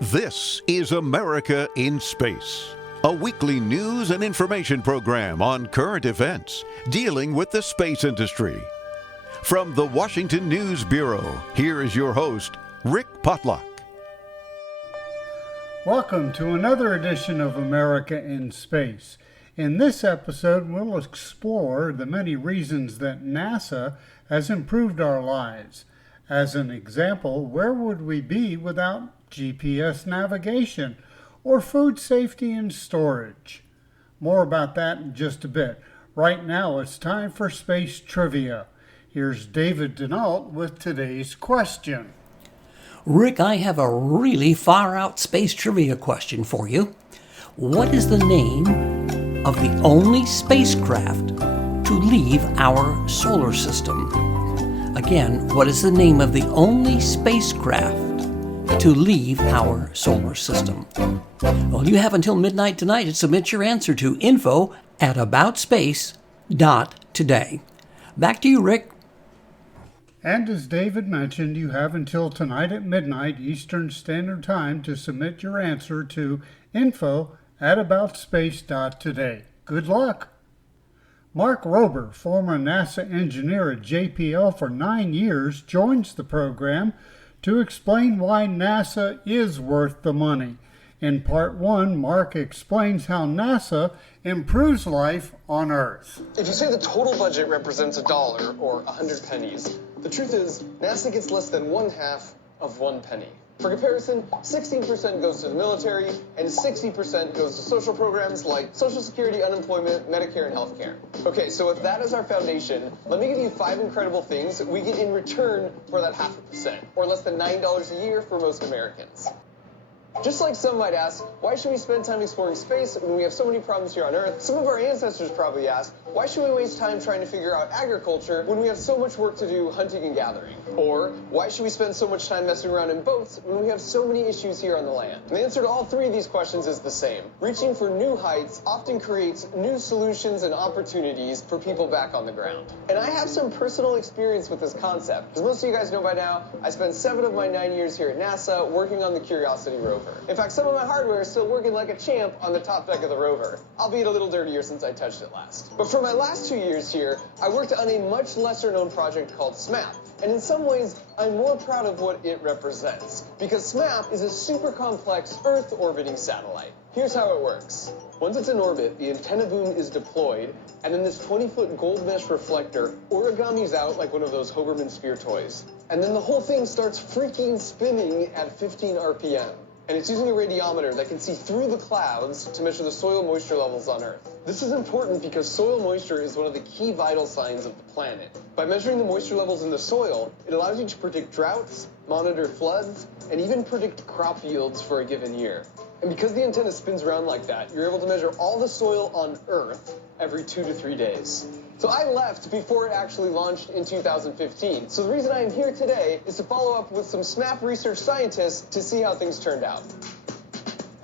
This is America in Space, a weekly news and information program on current events dealing with the space industry. From the Washington News Bureau, here is your host, Rick Potlock. Welcome to another edition of America in Space. In this episode, we'll explore the many reasons that NASA has improved our lives. As an example, where would we be without GPS navigation or food safety and storage? More about that in just a bit. Right now, it's time for space trivia. Here's David Denault with today's question. Rick, I have a really far-out space trivia question for you. What is the name of the only spacecraft to leave our solar system? Again, what is the name of the only spacecraft to leave our solar system? Well, you have until midnight tonight to submit your answer to info@aboutspace.today. Back to you, Rick. And as David mentioned, you have until tonight at midnight Eastern Standard Time to submit your answer to info@aboutspace.today. Good luck! Mark Rober, former NASA engineer at JPL for 9 years, joins the program to explain why NASA is worth the money. In part 1, Mark explains how NASA improves life on Earth. If you say the total budget represents $1 or 100 pennies, the truth is NASA gets less than 1/2 of 1 penny. For comparison, 16% goes to the military and 60% goes to social programs like Social Security, unemployment, Medicare, and healthcare. Okay, so with that as our foundation, let me give you 5 incredible things we get in return for that 0.5%, or less than $9 a year for most Americans. Just like some might ask, why should we spend time exploring space when we have so many problems here on Earth? Some of our ancestors probably asked, why should we waste time trying to figure out agriculture when we have so much work to do hunting and gathering? Or, why should we spend so much time messing around in boats when we have so many issues here on the land? And the answer to all 3 of these questions is the same. Reaching for new heights often creates new solutions and opportunities for people back on the ground. And I have some personal experience with this concept. As most of you guys know by now, I spent 7 of my 9 years here at NASA working on the Curiosity rover. In fact, some of my hardware is still working like a champ on the top deck of the rover, albeit a little dirtier since I touched it last. But for my last 2 years here, I worked on a much lesser known project called SMAP. And in some ways, I'm more proud of what it represents, because SMAP is a super complex Earth orbiting satellite. Here's how it works. Once it's in orbit, the antenna boom is deployed, and then this 20-foot gold mesh reflector origamis out like one of those Hoberman sphere toys. And then the whole thing starts freaking spinning at 15 RPM. And it's using a radiometer that can see through the clouds to measure the soil moisture levels on Earth. This is important because soil moisture is one of the key vital signs of the planet. By measuring the moisture levels in the soil, it allows you to predict droughts, monitor floods, and even predict crop yields for a given year. And because the antenna spins around like that, you're able to measure all the soil on Earth every 2 to 3 days. So I left before it actually launched in 2015. So the reason I am here today is to follow up with some SMAP research scientists to see how things turned out.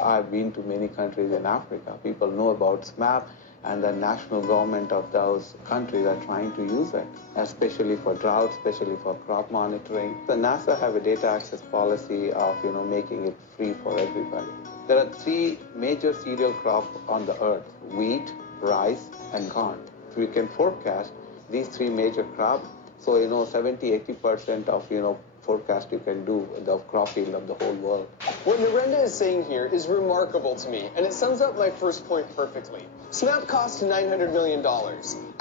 I've been to many countries in Africa. People know about SMAP, and the national government of those countries are trying to use it, especially for drought, especially for crop monitoring. The NASA have a data access policy of, making it free for everybody. There are 3 major cereal crops on the earth: wheat, rice, and corn. So we can forecast these 3 major crops. So, 70-80% of, forecast you can do the crop yield of the whole world. What Narendra is saying here is remarkable to me, and it sums up my first point perfectly. SMAP costs $900 million.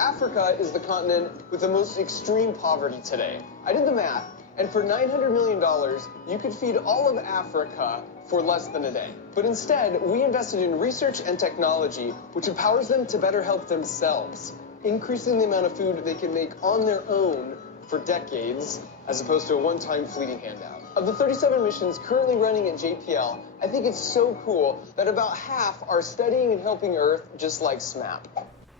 Africa is the continent with the most extreme poverty today. I did the math, and for $900 million, you could feed all of Africa for less than a day. But instead, we invested in research and technology, which empowers them to better help themselves, increasing the amount of food they can make on their own for decades, as opposed to a one-time fleeting handout. Of the 37 missions currently running at JPL, I think it's so cool that about half are studying and helping Earth just like SMAP.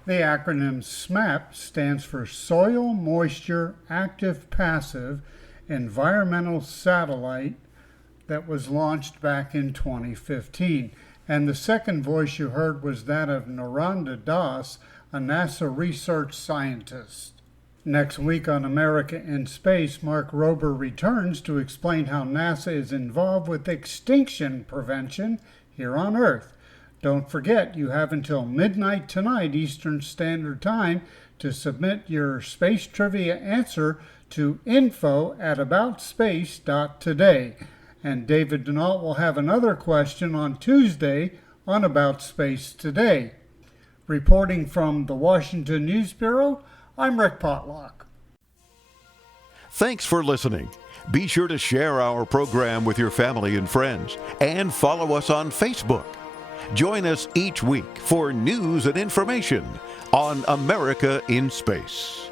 The acronym SMAP stands for Soil Moisture Active Passive Environmental Satellite, that was launched back in 2015. And the second voice you heard was that of Narendra Das, a NASA research scientist. Next week on America in Space, Mark Rober returns to explain how NASA is involved with extinction prevention here on Earth. Don't forget, you have until midnight tonight Eastern Standard Time to submit your space trivia answer to info@aboutspace.today. And David Denault will have another question on Tuesday on About Space Today. Reporting from the Washington News Bureau, I'm Rick Potlock. Thanks for listening. Be sure to share our program with your family and friends and follow us on Facebook. Join us each week for news and information on America in Space.